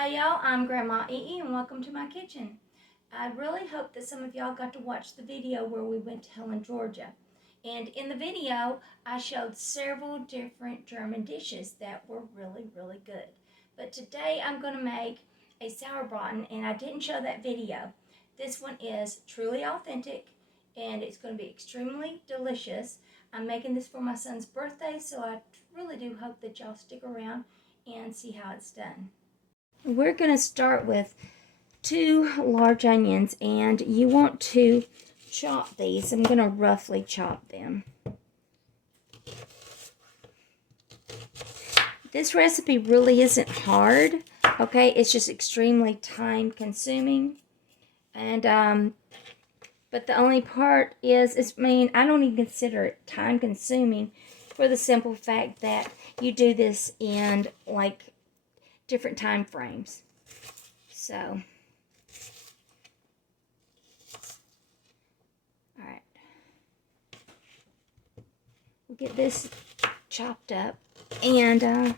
Hi y'all, I'm Grandma E and welcome to my kitchen. I really hope that some of y'all got to watch the video where we went to Helen, Georgia. And in the video, I showed several different German dishes that were really good. But today I'm going to make a Sauerbraten, and I didn't show that video. This one is truly authentic and it's going to be extremely delicious. I'm making this for my son's birthday, so I really do hope that y'all stick around and see how it's done. We're going to start with 2 large onions, and you want to chop these. I'm going to roughly chop them. This recipe really isn't hard, okay? It's just extremely time consuming. And but the only part is I don't even consider it time consuming for the simple fact that you do this in like different time frames. So, all right, we'll get this chopped up, and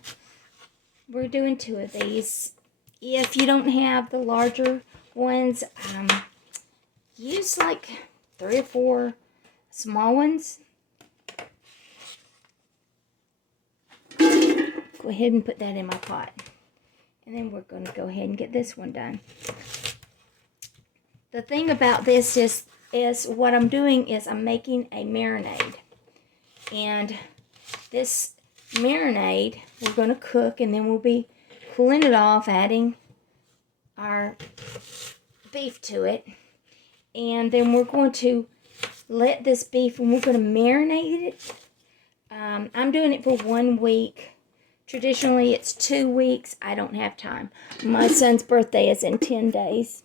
we're doing 2 of these. If you don't have the larger ones, use like 3 or 4 small ones. Go ahead and put that in my pot. And then we're going to go ahead and get this one done. The thing about this is what I'm doing is I'm making a marinade. And this marinade we're going to cook, and then we'll be cooling it off, adding our beef to it. And then we're going to let this beef, and we're going to marinate it. I'm doing it for 1 week. Traditionally, it's 2 weeks. I don't have time. My son's birthday is in 10 days.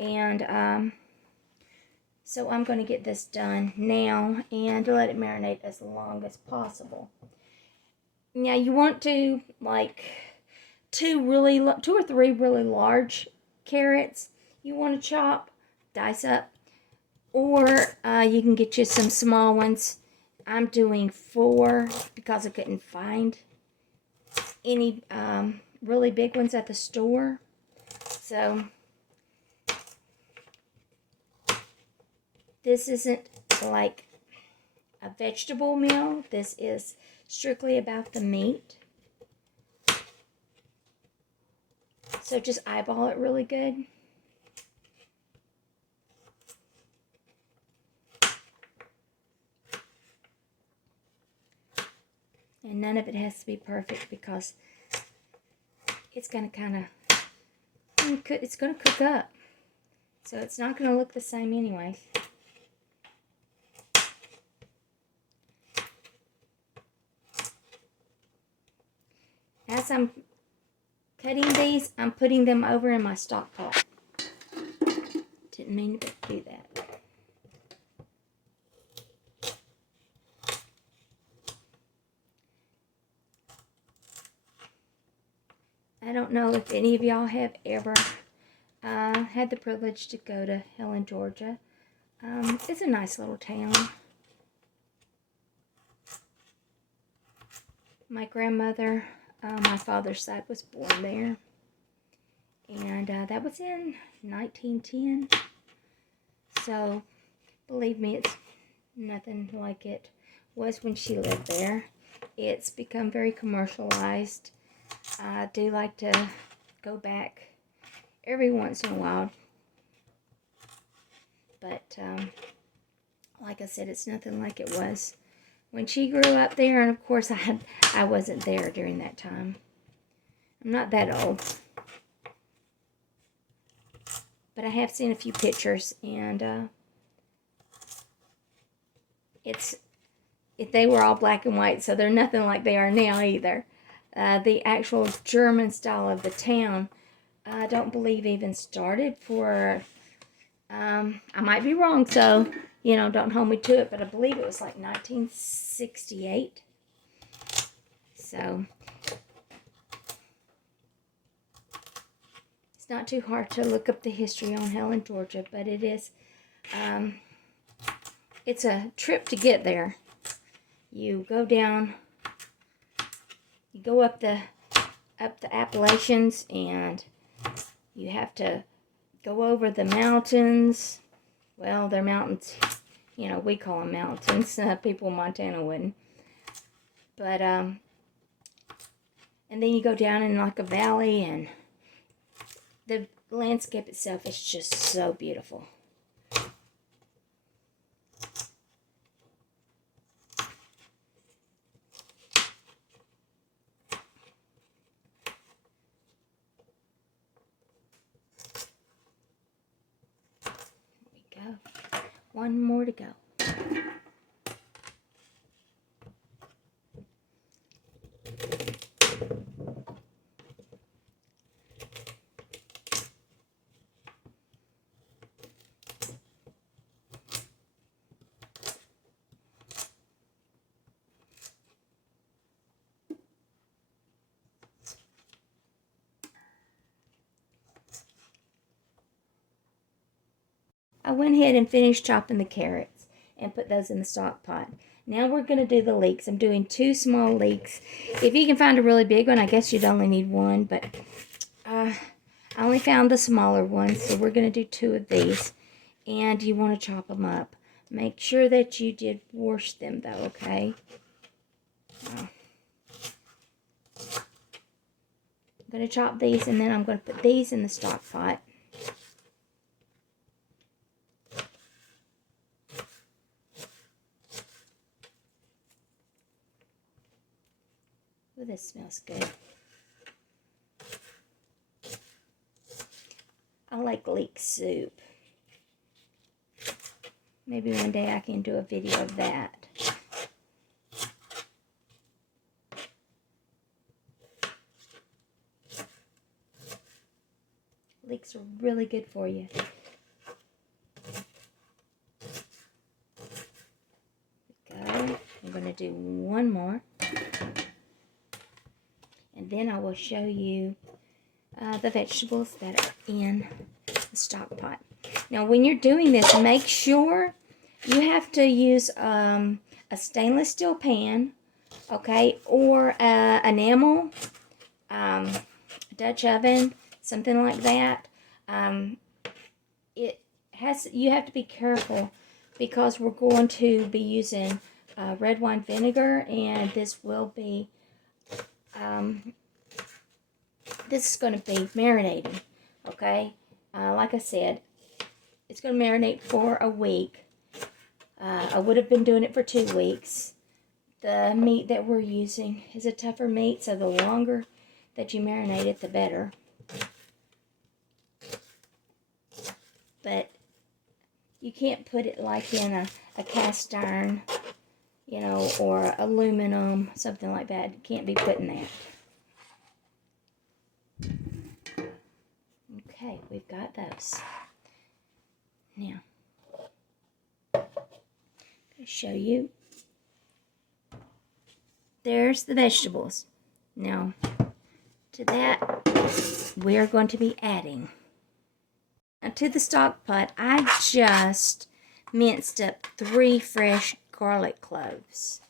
And so I'm going to get this done now and let it marinate as long as possible. Now, you want to, like, 2 or 3 really large carrots you want to chop, dice up. Or you can get you some small ones. I'm doing 4 because I couldn't find any really big ones at the store. So this isn't like a vegetable meal. This is strictly about the meat. So just eyeball it really good. And none of it has to be perfect because it's going to kind of, it's going to cook up. So it's not going to look the same anyway. As I'm cutting these, I'm putting them over in my stock pot. Didn't mean to do that. I don't know if any of y'all have ever had the privilege to go to Helen, Georgia. It's a nice little town. My grandmother, my father's side, was born there. And that was in 1910. So, believe me, it's nothing like it was when she lived there. It's become very commercialized. I do like to go back every once in a while. But, like I said, it's nothing like it was when she grew up there. And, of course, I wasn't there during that time. I'm not that old. But I have seen a few pictures, and they were all black and white, so they're nothing like they are now either. The actual German style of the town, I don't believe even started for, I might be wrong, so, you know, don't hold me to it, but I believe it was like 1968. So, it's not too hard to look up the history on Helen, Georgia, but it is, it's a trip to get there. You go down, you go up the up the Appalachians, and you have to go over the mountains. Well, they're mountains. You know, we call them mountains. People in Montana wouldn't. But, and then you go down in like a valley, and the landscape itself is just so beautiful. There we go. One more to go. I went ahead and finished chopping the carrots and put those in the stock pot. Now we're going to do the leeks. I'm doing 2 small leeks. If you can find a really big one, I guess you'd only need 1, but I only found the smaller one, so we're going to do 2 of these. And you want to chop them up. Make sure that you did wash them, though, okay? I'm going to chop these, and then I'm going to put these in the stock pot. Ooh, this smells good. I like leek soup. Maybe one day I can do a video of that. Leeks are really good for you. There we go. I'm going to do one more. And then I will show you the vegetables that are in the stock pot. Now, when you're doing this, make sure you have to use a stainless steel pan, okay, or enamel, Dutch oven, something like that. You have to be careful because we're going to be using red wine vinegar, and this will be this is going to be marinating, okay? Like I said, it's going to marinate for a week. I would have been doing it for 2 weeks. The meat that we're using is a tougher meat, so the longer that you marinate it, the better. But you can't put it like in a cast iron, you know, or aluminum, something like that. You can't be putting that. Okay, we've got those. Now, I'm going to show you. There's the vegetables. Now, to that, we're going to be adding. Now, to the stock pot, I just minced up 3 fresh garlic cloves.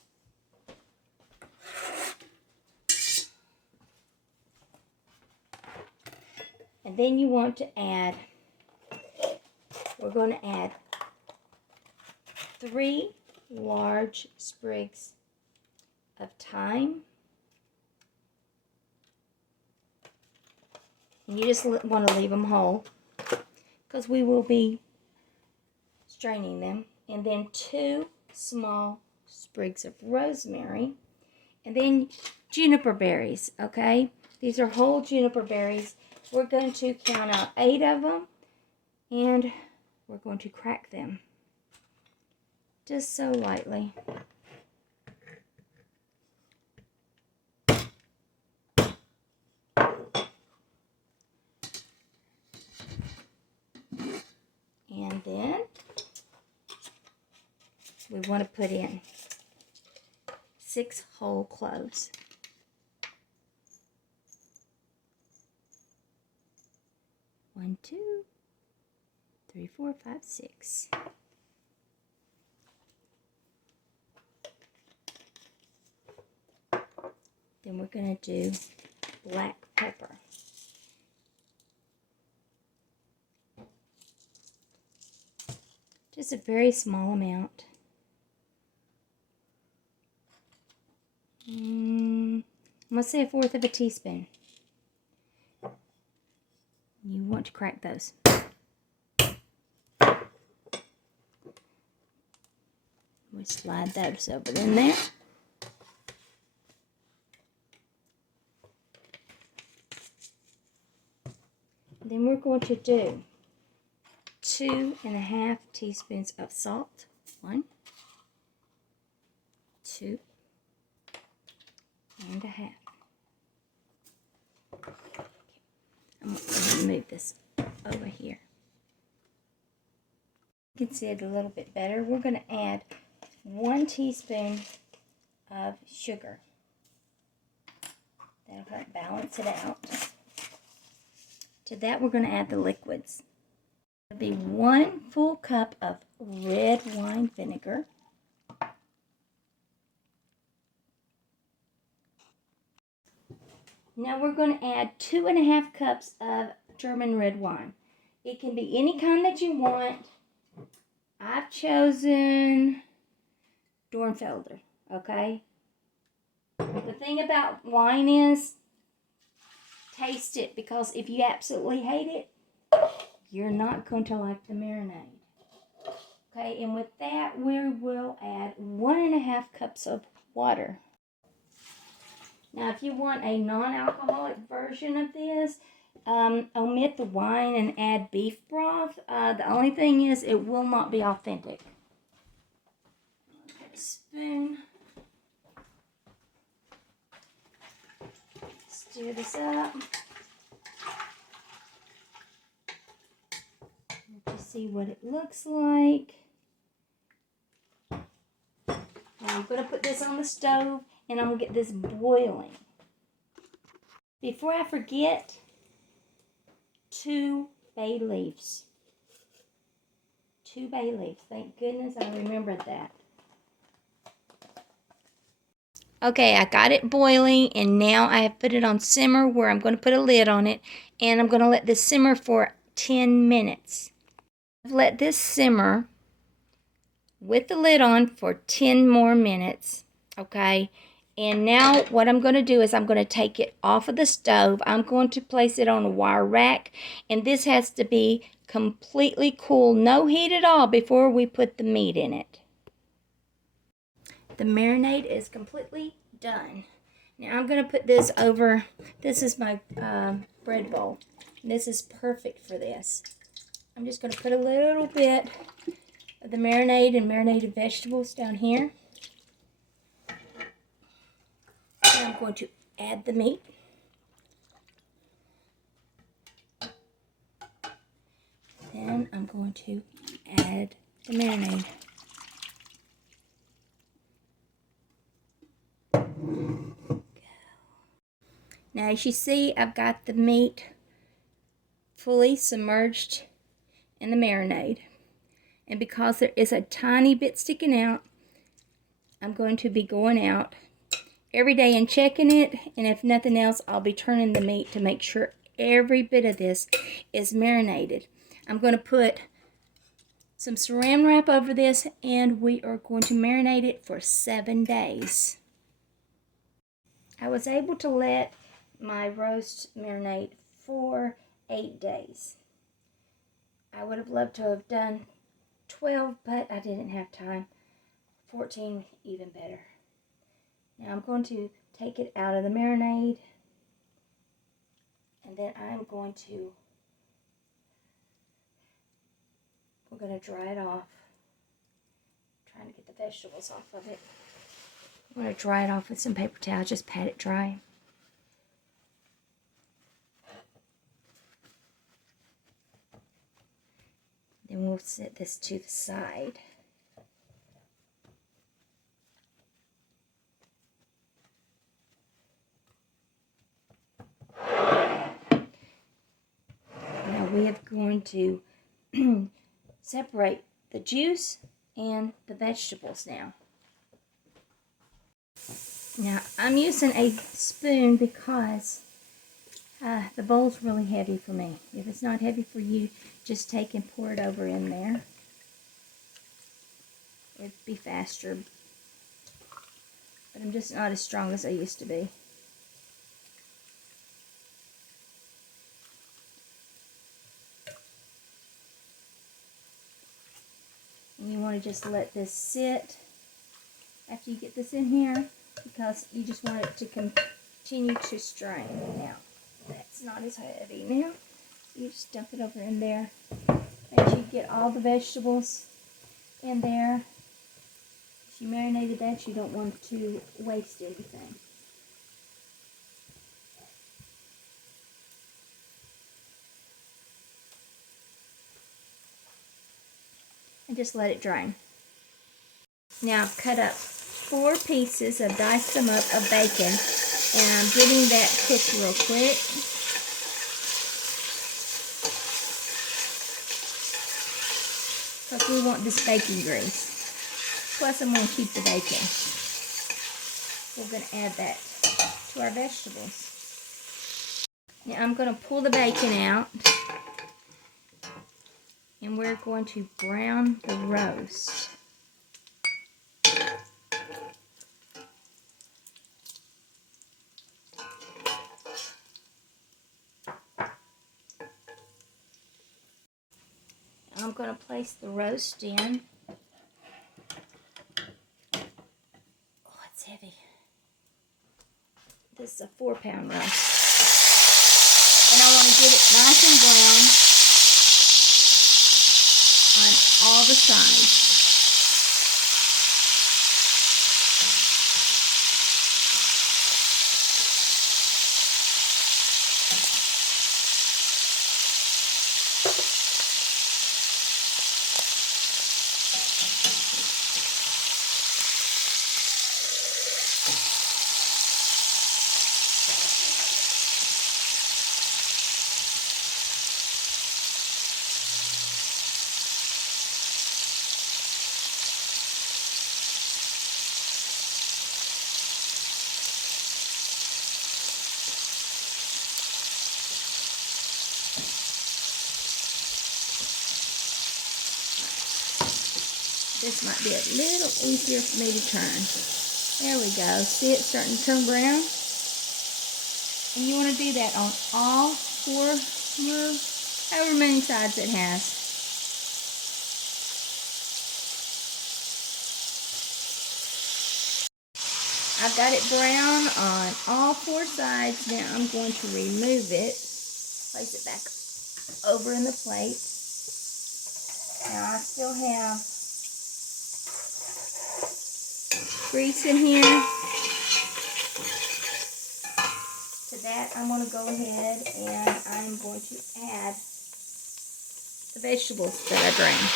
And then you want to add, we're going to add 3 large sprigs of thyme. And you just want to leave them whole because we will be straining them. And then 2 small sprigs of rosemary. And then juniper berries, okay? These are whole juniper berries. We're going to count out 8 of them, and we're going to crack them just so lightly. And then we want to put in 6 whole cloves. 1, 2, 3, 4, 5, 6. Then we're going to do black pepper. Just a very small amount. I'm going to say 1/4 of a teaspoon. You want to crack those. We slide those over in there. Then we're going to do 2½ teaspoons of salt. 1, 2, and a half. I'm going to move this over here. You can see it a little bit better. We're going to add 1 teaspoon of sugar. That'll help balance it out. To that, we're going to add the liquids. It'll be 1 full cup of red wine vinegar. Now we're going to add 2½ cups of German red wine. It can be any kind that you want. I've chosen Dornfelder, okay? The thing about wine is, taste it, because if you absolutely hate it, you're not going to like the marinade. Okay, and with that, we will add 1½ cups of water. Now, if you want a non-alcoholic version of this, omit the wine and add beef broth. The only thing is, it will not be authentic. A spoon. Stir this up. Let's see what it looks like. Now I'm going to put this on the stove, and I'm going to get this boiling. Before I forget, 2 bay leaves. 2 bay leaves. Thank goodness I remembered that. Okay, I got it boiling, and now I have put it on simmer where I'm going to put a lid on it, and I'm going to let this simmer for 10 minutes. I've let this simmer with the lid on for 10 more minutes, okay? And now what I'm going to do is I'm going to take it off of the stove. I'm going to place it on a wire rack, and this has to be completely cool, no heat at all, before we put the meat in it. The marinade is completely done. Now I'm going to put this over. This is my bread bowl. This is perfect for this. I'm just going to put a little bit of the marinade and marinated vegetables down here. And I'm going to add the meat. Then I'm going to add the marinade. Now, as you see, I've got the meat fully submerged in the marinade. And because there is a tiny bit sticking out, I'm going to be going out every day and checking it. And if nothing else, I'll be turning the meat to make sure every bit of this is marinated. I'm going to put some saran wrap over this, and we are going to marinate it for 7 days. I was able to let my roast marinate for 8 days. I would have loved to have done 12, but I didn't have time. 14, even better. Now I'm going to take it out of the marinade, and then I'm going to, we're going to dry it off. I'm trying to get the vegetables off of it. I'm going to dry it off with some paper towel, just pat it dry. Then we'll set this to the side. Now we are going to separate the juice and the vegetables now. Now I'm using a spoon because The bowl's really heavy for me. If it's not heavy for you, just take and pour it over in there. It'd be faster. But I'm just not as strong as I used to be. And you want to just let this sit after you get this in here, because you just want it to continue to strain. Now, that's not as heavy. Now, you just dump it over in there. Make sure you get all the vegetables in there. If you marinated that, you don't want to waste anything. And just let it drain. Now I've cut up 4 pieces, I've diced them up, of bacon, and I'm getting that cooked real quick. Because we want this bacon grease. Plus I'm going to keep the bacon. We're going to add that to our vegetables. Now I'm going to pull the bacon out. And we're going to brown the roast. I'm going to place the roast in. Oh, it's heavy. This is a 4-pound roast. And I want to get it nice and brown on all the sides. This might be a little easier for me to turn. There we go. See it starting to turn brown? And you want to do that on all 4, however many sides it has. I've got it brown on all 4 sides. Now I'm going to remove it. Place it back over in the plate. Now I still have grease in here. To that, I'm going to go ahead and I'm going to add the vegetables that I drained.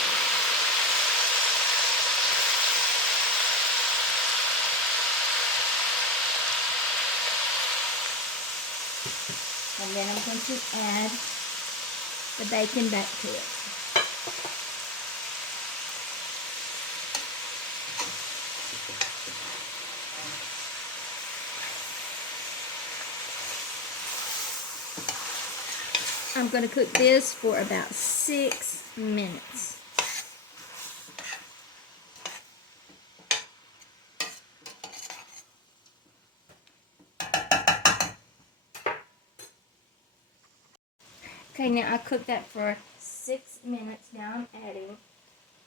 And then I'm going to add the bacon back to it. I'm going to cook this for about 6 minutes. Okay, now I cooked that for 6 minutes. Now I'm adding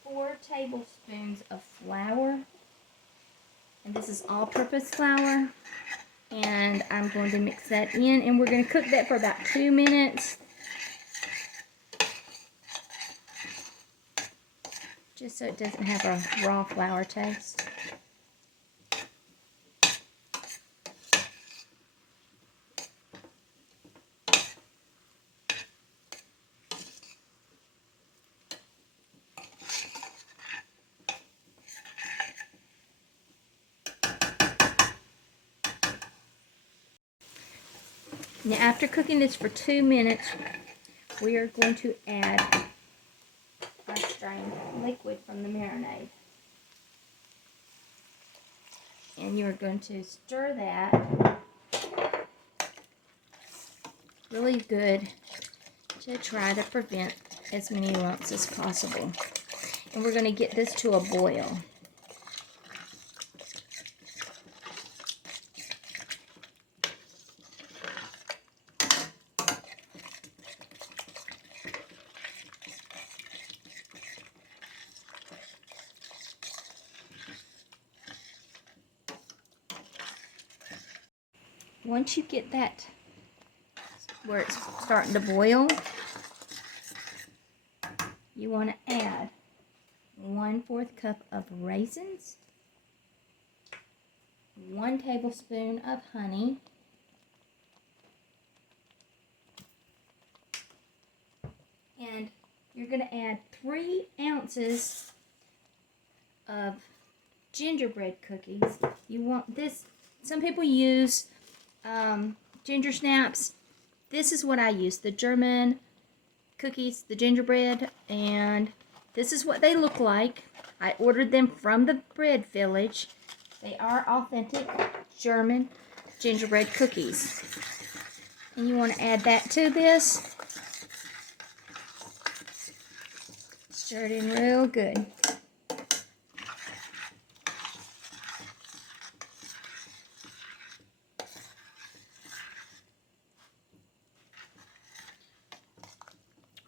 4 tablespoons of flour. And this is all-purpose flour. And I'm going to mix that in. And we're going to cook that for about 2 minutes. Just so it doesn't have a raw flour taste. Now after cooking this for 2 minutes, we are going to add our strained liquid from the marinade. And you're going to stir that really good to try to prevent as many lumps as possible. And we're going to get this to a boil. Once you get that where it's starting to boil, you want to add 1/4 cup of raisins, 1 tablespoon of honey, and you're going to add 3 ounces of gingerbread cookies. You want this, some people use ginger snaps. This is what I use, the German cookies, the gingerbread, and this is what they look like. I ordered them from the Bread Village. They are authentic German gingerbread cookies. And you want to add that to this. Stir it in real good.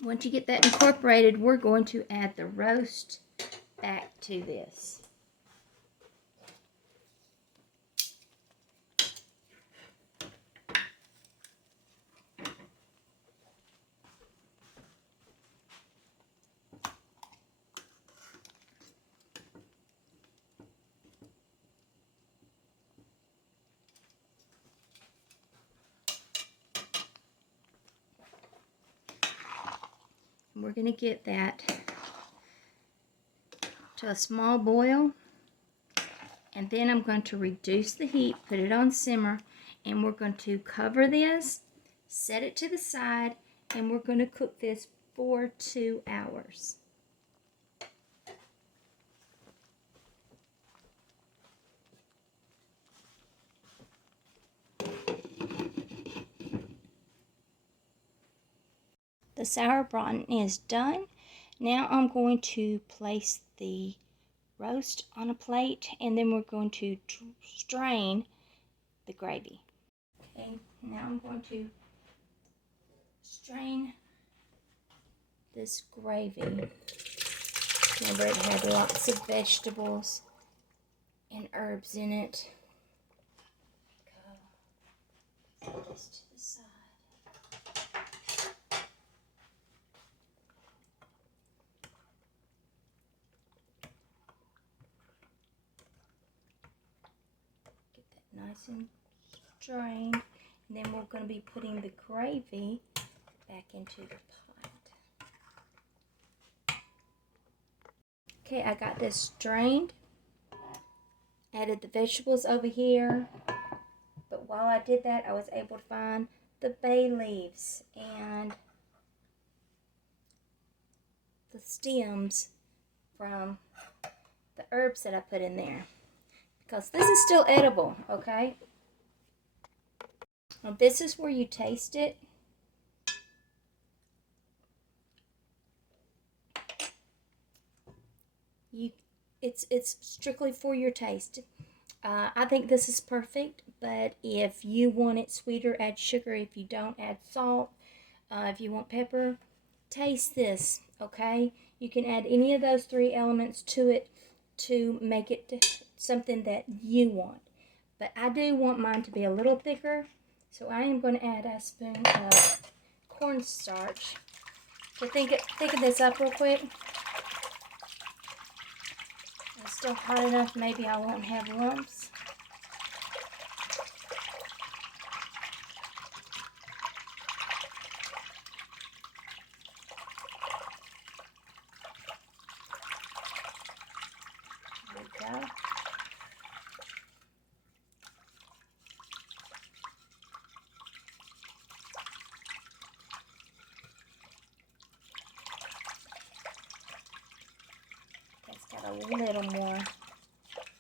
Once you get that incorporated, we're going to add the roast back to this. We're going to get that to a small boil, and then I'm going to reduce the heat, put it on simmer, and we're going to cover this, set it to the side, and we're going to cook this for 2 hours. The Sauerbraten is done. Now I'm going to place the roast on a plate, and then we're going to strain the gravy. Okay, now I'm going to strain this gravy. Remember, it had lots of vegetables and herbs in it. Set this to the side. Nice and strained, and then we're going to be putting the gravy back into the pot. Okay, I got this strained, added the vegetables over here, but while I did that, I was able to find the bay leaves and the stems from the herbs that I put in there, because this is still edible, okay? Now this is where you taste it. It's strictly for your taste. I think this is perfect, but if you want it sweeter, add sugar. If you don't, add salt. If you want pepper, taste this, okay? You can add any of those 3 elements to it to make it something that you want. But I do want mine to be a little thicker, so I am going to add a spoon of cornstarch. So thicken this up real quick. It's still hot enough, maybe I won't have lumps. There we go. It's got a little more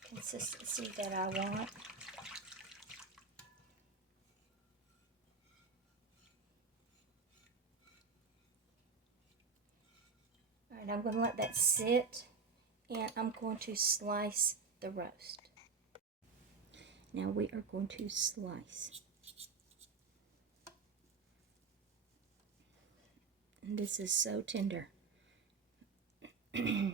consistency that I want. Alright, I'm going to let that sit, and I'm going to slice the roast. Now we are going to slice. And this is so tender. Now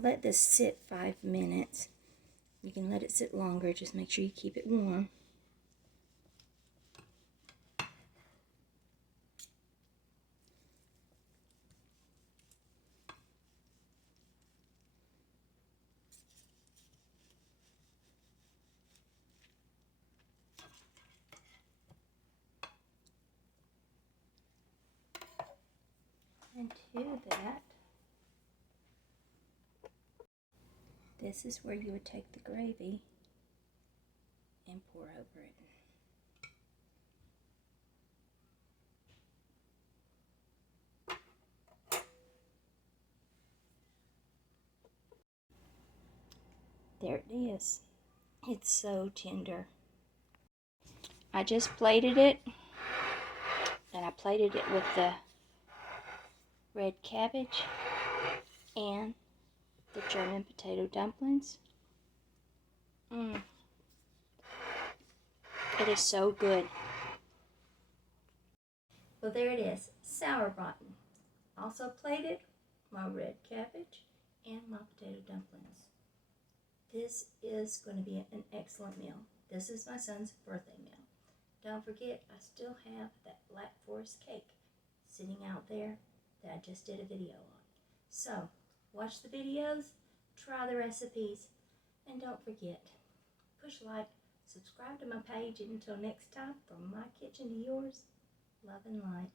let this sit 5 minutes. You can let it sit longer, just make sure you keep it warm. And to that, this is where you would take the gravy and pour over it. There it is. It's so tender. I just plated it, and I plated it with the red cabbage and the German potato dumplings. It is so good. Well, there it is, Sauerbraten. Also plated my red cabbage and my potato dumplings. This is going to be an excellent meal. This is my son's birthday meal. Don't forget, I still have that Black Forest cake sitting out there that I just did a video on. So, watch the videos, try the recipes, and don't forget, push like, subscribe to my page, and until next time, from my kitchen to yours, love and light.